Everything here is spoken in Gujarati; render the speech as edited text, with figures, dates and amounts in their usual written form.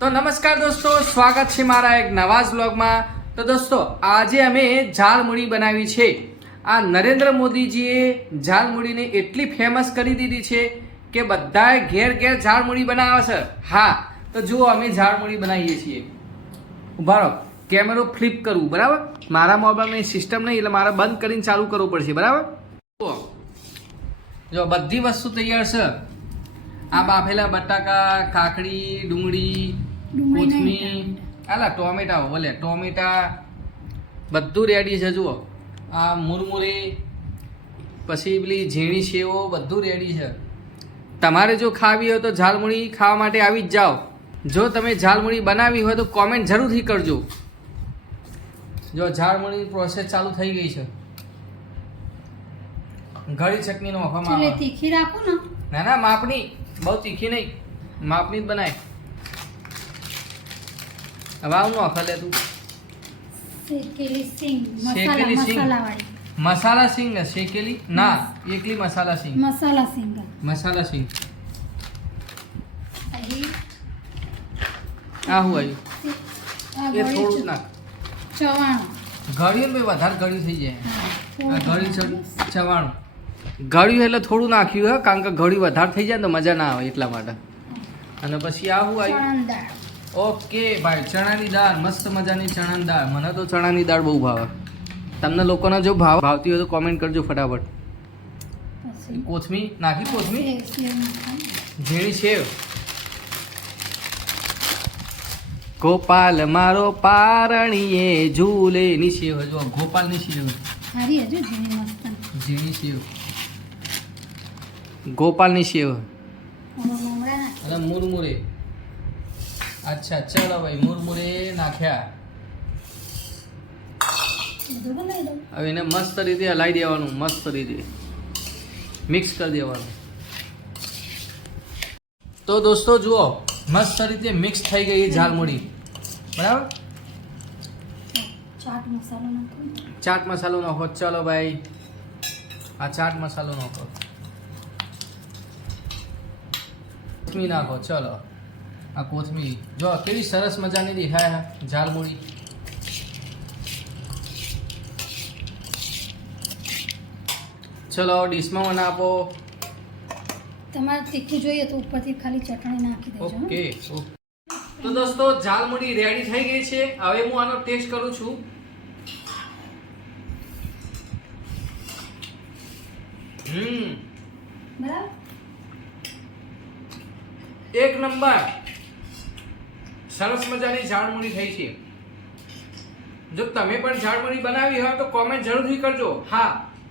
તો નમસ્કાર દોસ્તો, સ્વાગત છે મારા એક નવા જ વ્લોગમાં। તો દોસ્તો આજે અમે ઝાલમુડી બનાવી છે। આ નરેન્દ્ર મોદીજીએ ઝાલમુડીને એટલી ફેમસ કરી દીધી છે કે બધાએ ઘેર ઘેર ઝાલમુડી બનાવે છે। હા, તો જુઓ અમે ઝાલમુડી બનાવીએ છીએ। ઉભા રહો, કેમેરો ફ્લિપ કરવું બરાબર। મારા મોબાઈલની સિસ્ટમ નહીં એટલે મારે બંધ કરીને ચાલુ કરવું પડશે બરાબર। જુઓ, જો બધી વસ્તુ તૈયાર છે। આ બાફેલા બટાકા, કાકડી, ડુંગળી, કોથમીર, આલા ટોમેટા, ભલે ટોમેટા બધું રેડી છે। જુઓ આ મુરમુરી, પછી પેલી ઝીણી સેવો બધું રેડી છે। તમારે જો ખાવી હોય તો ઝાલમુડી ખાવા માટે આવી જ જાઓ। જો તમે ઝાલમુડી બનાવી હોય તો કોમેન્ટ જરૂરથી કરજો। જો ઝાલમુડીની પ્રોસેસ ચાલુ થઈ ગઈ છે। ઘડી ચટણીનો વખવામાં આવે। તીખી રાખો ને? ના ના, માપની, બહુ તીખી નહીં, માપની જ બનાય। હવે આવું નો ખલે તું શેકેલી સિંગ, શેકેલી સિંગ, મસાલાવાળી મસાલા સિંગ ને શેકેલી ના, એકલી મસાલા સિંગ, મસાલા સિંગ મસાલા સિંગ। અહીં આ હું આવ્યું આ એ થોડું નાખ। ચવાણું ગળ્યું ને વધારે ગળ્યું થઈ જાય। આ ગળ્યું છે ચવાણું, ગળ્યું એટલે થોડું નાખ્યું હે, કારણ કે ગળ્યું વધારે થઈ જાય ને તો મજા ના આવે એટલા માટે। અને પછી આ શું આવ્યું? ચણાની દાળ। ઓકે ભાઈ, ચણાની દાળ, મસ્ત મજાની ચણાની દાળ। મને તો ચણાની દાળ બહુ ભાવે। તમને લોકોને જો ભાવતી હોય તો કોમેન્ટ કરજો ફટાફટ। પછી કોથમીર નાખી, કોથમીર, સેવ નાખવાની। ઝીણી સેવ। ગોપાલ મારો પારણીએ ઝૂલે ની સેવ, જો ગોપાલની સેવ, સારી હજુ ઝીણી મસ્ત। ઝીણી સેવ, ગોપાલની સેવ આમાં મમરા નાખ। અને મુરમુરે। અચ્છા ચલો ભાઈ, મુરમુરે નાખ્યા। બધું બનાવી દઉં। હવે એને મસ્ત રીતે હલાવી દેવાનું, મસ્ત રીતે મિક્સ કરી દેવાનું। તો દોસ્તો જુઓ, મસ્ત રીતે મિક્સ થઈ ગઈ એ ઝાલમુડી બરાબર। ચાટ મસાલો નાખો। ચાટ મસાલો નાખો, ચલો ભાઈ આ ચાટ મસાલો નાખો। કોથમીર નાખો, ચલો આ કોથમીર જો કેવી સરસ મજાની દેખાય ઝાલમુડી। ચલો ડીશમાં મને આપો। તમારે તીખું જોઈએ તો ઉપરથી ખાલી ચટણી નાખી દેજો। ઓકે તો દોસ્તો ઝાલમુડી રેડી થઈ ગઈ છે। હવે હું આનો ટેસ્ટ કરું છું। બરાબર, એક નંબર, સરસ મજાની ઝાલમુડી થઈ છે। જો તમે પણ ઝાલમુડી બનાવી હોય તો કોમેન્ટ જરૂરથી કરજો। હા,